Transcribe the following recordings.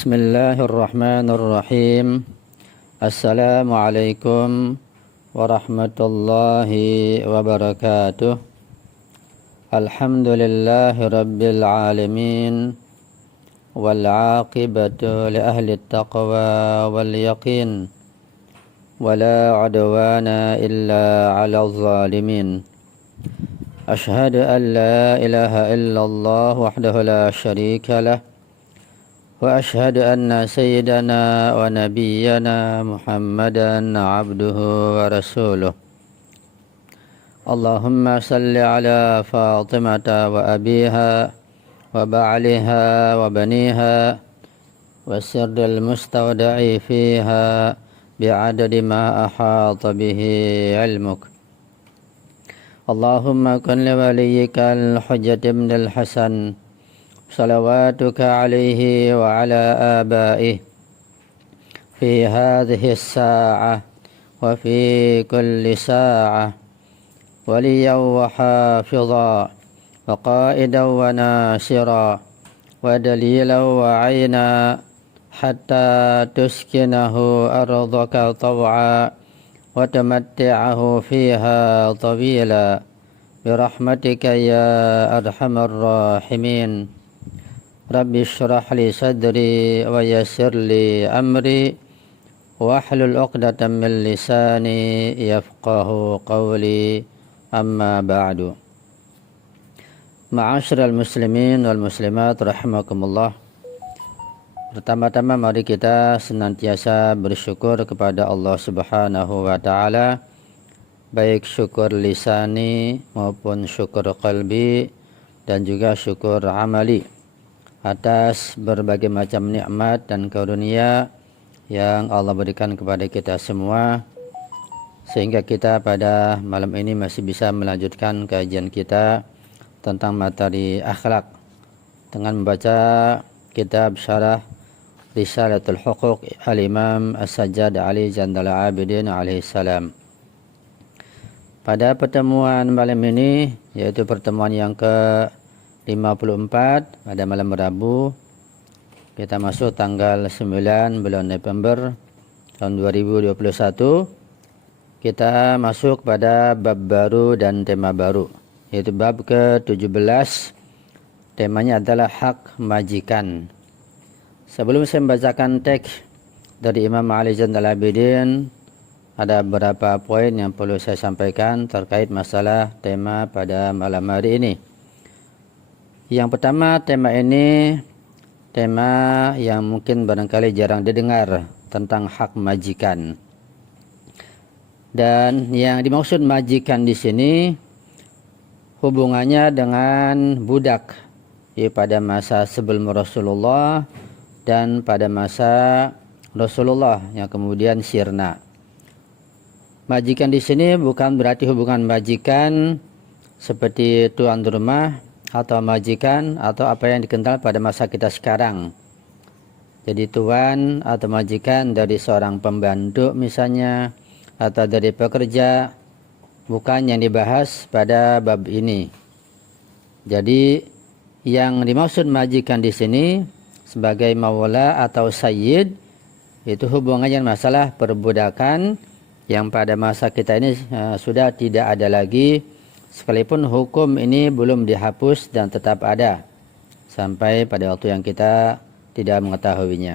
Bismillahirrahmanirrahim. Assalamualaikum warahmatullahi wabarakatuh. Alhamdulillahi rabbil alamin. Wal aqibatu li ahli taqwa wal yaqin. Wala udwana illa 'alal zalimin. Ashhadu an la ilaha illallah wahdahu la syarika lah. وأشهد أن سيدنا ونبينا محمدا عبده ورسوله. اللهم صل على فاطمة وأبيها وبعلها وبنيها والسر المستودع فيها بعدد ما أحاط به علمك. اللهم كن لوليك الحجة بن الحسن صلواتك عليه وعلى آبائه في هذه الساعة وفي كل ساعة وليا وحافظا وقائدا وناصرا ودليلا وعينا حتى تسكنه أرضك طوعا وتمتعه فيها طويلا برحمتك يا أرحم الراحمين. Rabbi syrah li sadri wa yassir li amri wahlul 'uqdatam min lisani yafqahu qawli, amma ba'du. Ma'asyiral muslimin wal muslimat rahimakumullah. Pertama-tama mari kita senantiasa bersyukur kepada Allah Subhanahu wa taala, baik syukur lisani maupun syukur qalbi dan juga syukur amali, atas berbagai macam nikmat dan karunia yang Allah berikan kepada kita semua, sehingga kita pada malam ini masih bisa melanjutkan kajian kita tentang materi akhlak dengan membaca kitab syarah Risalatul Huquq Al-Imam As-Sajjad Ali Jandal Abidin alaihi salam. Pada pertemuan malam ini, yaitu pertemuan yang ke-54 pada malam Rabu, kita masuk tanggal 9 bulan November tahun 2021. Kita masuk pada bab baru dan tema baru, yaitu bab ke-17. Temanya adalah hak majikan. Sebelum saya membacakan teks dari Imam Ali Zainal Abidin, ada beberapa poin yang perlu saya sampaikan terkait masalah tema pada malam hari ini. Yang pertama, tema ini tema yang mungkin barangkali jarang didengar, tentang hak majikan. Dan yang dimaksud majikan di sini hubungannya dengan budak, pada masa sebelum Rasulullah dan pada masa Rasulullah yang kemudian sirna. Majikan di sini bukan berarti hubungan majikan seperti tuan rumah atau majikan atau apa yang dikenal pada masa kita sekarang. Jadi tuan atau majikan dari seorang pembantu misalnya, atau dari pekerja, bukan yang dibahas pada bab ini. Jadi yang dimaksud majikan di sini sebagai maula atau sayyid, itu hubungannya masalah perbudakan yang pada masa kita ini sudah tidak ada lagi, sekalipun hukum ini belum dihapus dan tetap ada sampai pada waktu yang kita tidak mengetahuinya.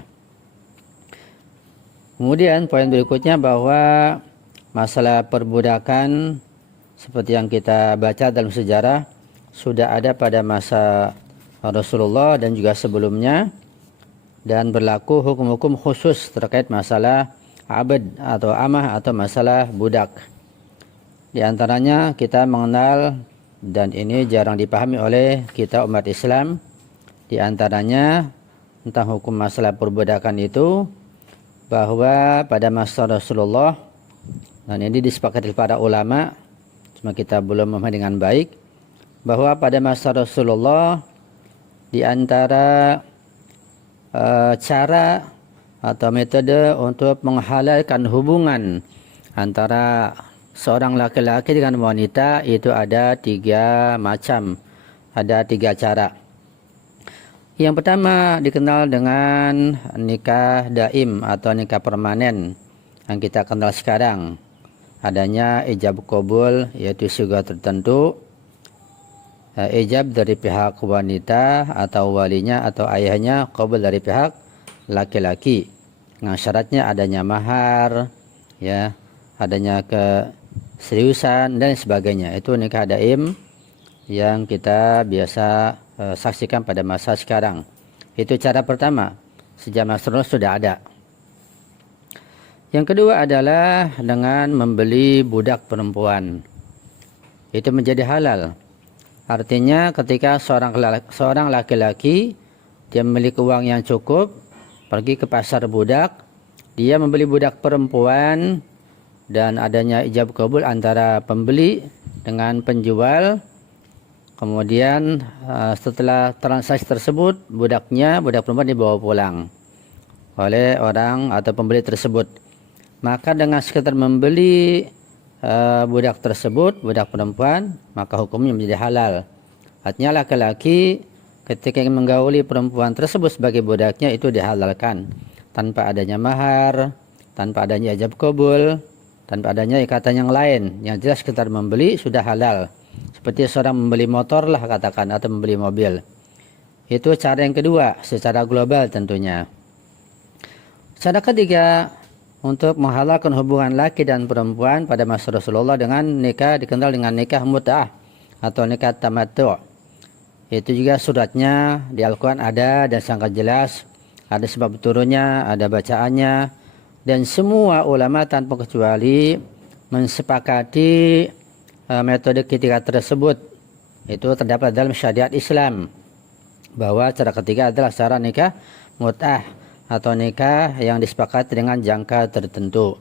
Kemudian poin berikutnya bahwa masalah perbudakan seperti yang kita baca dalam sejarah sudah ada pada masa Rasulullah dan juga sebelumnya, dan berlaku hukum-hukum khusus terkait masalah abd atau amah atau masalah budak. Di antaranya kita mengenal, dan ini jarang dipahami oleh kita umat Islam, di antaranya tentang hukum masalah perbudakan itu, bahwa pada masa Rasulullah, dan ini disepakati para ulama, cuma kita belum memahami dengan baik, bahwa pada masa Rasulullah di antara cara atau metode untuk menghalalkan hubungan antara seorang laki-laki dengan wanita itu ada 3 macam, ada 3 cara. Yang pertama dikenal dengan nikah daim atau nikah permanen yang kita kenal sekarang. Adanya ijab qabul, yaitu surga tertentu, ijab dari pihak wanita atau walinya atau ayahnya, qabul dari pihak laki-laki. Nah, syaratnya adanya mahar, ya, adanya keseriusan dan sebagainya. Itu nikah daim yang kita biasa saksikan pada masa sekarang. Itu cara pertama, sejak Rasulullah sudah ada. Yang kedua adalah dengan membeli budak perempuan. Itu menjadi halal. Artinya ketika seorang laki-laki dia memiliki uang yang cukup, pergi ke pasar budak, dia membeli budak perempuan dan adanya ijab qabul antara pembeli dengan penjual. Kemudian setelah transaksi tersebut, budak perempuan dibawa pulang oleh orang atau pembeli tersebut. Maka dengan sekedar membeli budak tersebut, budak perempuan, maka hukumnya menjadi halal. Artinya laki-laki ketika ingin menggauli perempuan tersebut sebagai budaknya itu dihalalkan tanpa adanya mahar, tanpa adanya ijab qabul, tanpa adanya ikatan yang lain. Yang jelas sekedar membeli sudah halal. Seperti seorang membeli motor lah katakan, atau membeli mobil. Itu cara yang kedua secara global tentunya. Cara ketiga untuk menghalalkan hubungan laki dan perempuan pada masa Rasulullah dengan nikah dikenal dengan nikah mut'ah atau nikah tamattu'. Itu juga suratnya di Al-Quran ada dan sangat jelas, ada sebab turunnya, ada bacaannya, dan semua ulama tanpa kecuali mensepakati metode ketiga tersebut. Itu terdapat dalam syariat Islam, bahwa cara ketiga adalah cara nikah mut'ah atau nikah yang disepakati dengan jangka tertentu.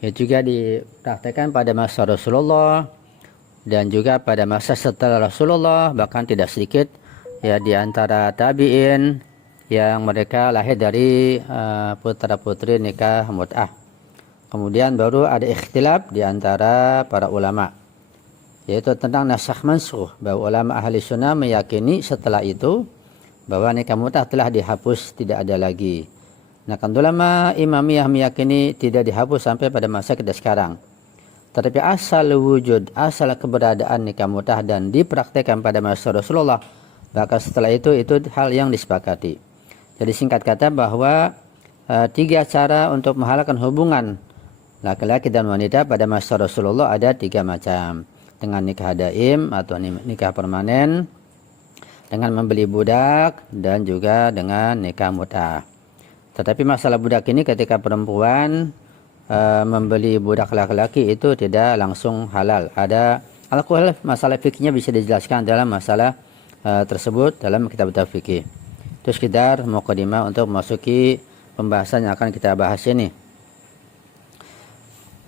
Itu juga dipraktikkan pada masa Rasulullah dan juga pada masa setelah Rasulullah, bahkan tidak sedikit ya di antara tabi'in yang mereka lahir dari putra-putri nikah mut'ah. Kemudian baru ada ikhtilaf di antara para ulama, yaitu tentang nasakh mansukh, bahwa ulama ahli sunnah meyakini setelah itu bahwa nikah mut'ah telah dihapus, tidak ada lagi. Nah, kan ulama Imamiyah meyakini tidak dihapus sampai pada masa kita sekarang. Tetapi asal wujud, asal keberadaan nikah mut'ah dan dipraktekkan pada masa Rasulullah, bahkan setelah itu hal yang disepakati. Jadi singkat kata bahwa tiga cara untuk menghalalkan hubungan laki-laki dan wanita pada masa Rasulullah ada tiga macam. Dengan nikah daim atau nikah permanen, dengan membeli budak, dan juga dengan nikah mut'ah. Tetapi masalah budak ini ketika perempuan membeli budak laki-laki itu tidak langsung halal. Ada al-qul, masalah fikihnya bisa dijelaskan dalam masalah tersebut dalam kitab fikih. Itu sekedar mukadimah untuk memasuki pembahasan yang akan kita bahas ini.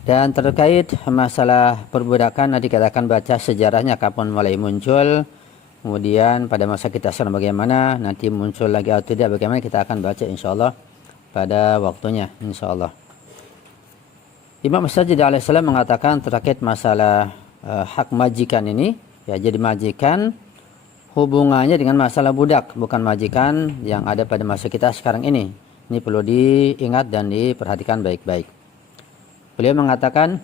Dan terkait masalah perbudakan, nanti kita akan baca sejarahnya kapan mulai muncul, kemudian pada masa kita sekarang bagaimana, nanti muncul lagi atau tidak bagaimana, kita akan baca insyaallah pada waktunya insyaallah. Imam As-Sajjad alaihissalam mengatakan terkait masalah hak majikan ini, ya, jadi majikan hubungannya dengan masalah budak, bukan majikan yang ada pada masa kita sekarang ini. Ini perlu diingat dan diperhatikan baik-baik. Beliau mengatakan,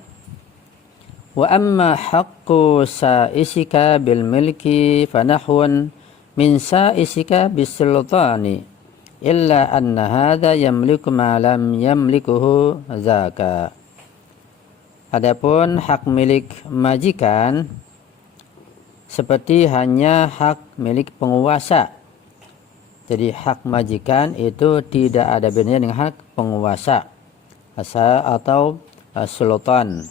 wa amma haqqu sa'isika bil milki fanahun min sa'isika bis sultani illa anna hadha yamliku ma lam yamlikuhu zaka. Adapun hak milik majikan seperti hanya hak milik penguasa. Jadi hak majikan itu tidak ada bedanya dengan hak penguasa atau sultan.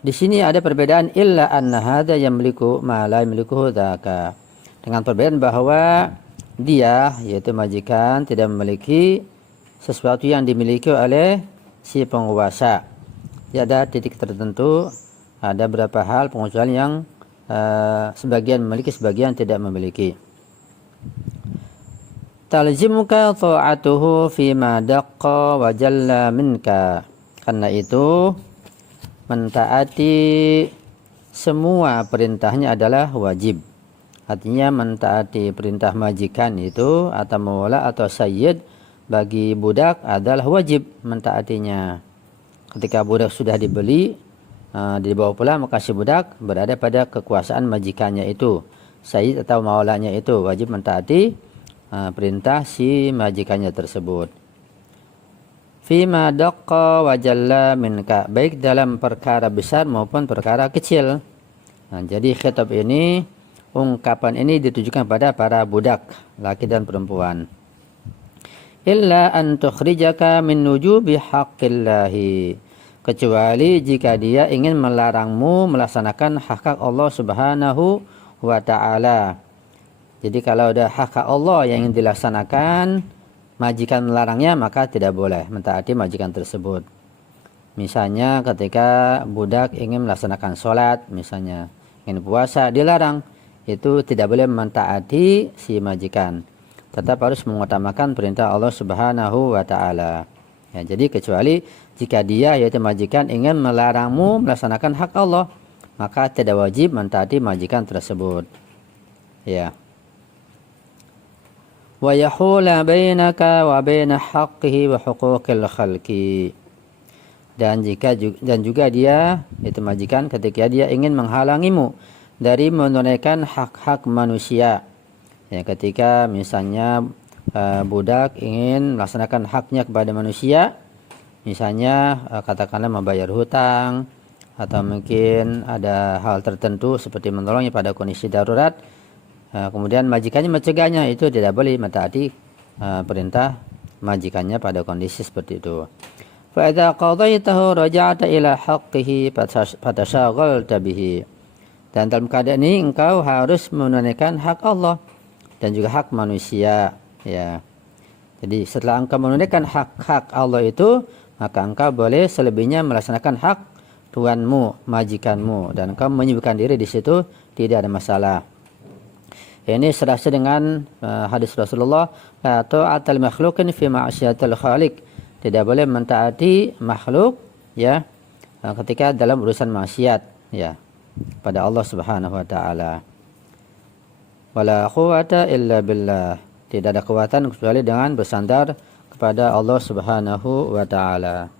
Di sini ada perbedaan illa anna hadza yamliku ma la yamlikuhu dzaka. Dengan perbedaan bahwa dia, yaitu majikan, tidak memiliki sesuatu yang dimiliki oleh si penguasa. Jadi ada titik tertentu, ada beberapa hal penguasaan yang sebagian memiliki, sebagian tidak memiliki. Talzimuka ta'atuhu fima daqqa wa jalla minka. Karena itu mentaati semua perintahnya adalah wajib. Artinya mentaati perintah majikan itu atau maula atau sayyid bagi budak adalah wajib mentaatinya. Ketika budak sudah dibeli, dibawa pulang, maka si budak berada pada kekuasaan majikannya itu, sayyid atau maulanya itu, wajib mentaati perintah si majikannya tersebut. Fima daqqa wa jalla minka, baik dalam perkara besar maupun perkara kecil. Jadi khitab ini, ungkapan ini ditujukan pada para budak, laki dan perempuan. Illa an tukhrijaka min wujubi haqqillahi, kecuali jika dia ingin melarangmu melaksanakan hak Allah Subhanahu wa ta'ala. Jadi kalau ada hak Allah yang ingin dilaksanakan, majikan melarangnya, maka tidak boleh mentaati majikan tersebut. Misalnya ketika budak ingin melaksanakan sholat, misalnya ingin puasa, dilarang, itu tidak boleh mentaati si majikan, tetap harus mengutamakan perintah Allah Subhanahu wa ta'ala. Ya, jadi kecuali jika dia, yaitu majikan, ingin melarangmu melaksanakan hak Allah, maka tidak wajib mentaati majikan tersebut. Ya. Wa yahula bainaka wa baina haqqihi wa huquqil khalqi. Dan juga dia, yaitu majikan, ketika dia ingin menghalangimu dari menunaikan hak-hak manusia. Ya, ketika misalnya budak ingin melaksanakan haknya kepada manusia, misalnya katakanlah membayar hutang, atau mungkin ada hal tertentu seperti menolongnya pada kondisi darurat, kemudian majikannya mencegahnya, itu tidak boleh mentaati perintah majikannya pada kondisi seperti itu. Fa idza qadaitahu raja'ta ila haqqihi fatashaghalta bihi. Dan dalam keadaan ini engkau harus menunaikan hak Allah dan juga hak manusia, ya. Jadi setelah engkau menunaikan hak-hak Allah itu, maka engkau boleh selebihnya melaksanakan hak tuanmu, majikanmu, dan engkau menyibukkan diri di situ, tidak ada masalah. Ini serasa dengan hadis Rasulullah, la ta'atal makhluqin fi ma'siyatil khaliq. Tidak boleh mentaati makhluk, ya, ketika dalam urusan maksiat, ya, pada Allah Subhanahu wa ta'ala. Wala quwwata illa billah. Tidak ada kekuatan kecuali dengan bersandar kepada Allah Subhanahu wa ta'ala.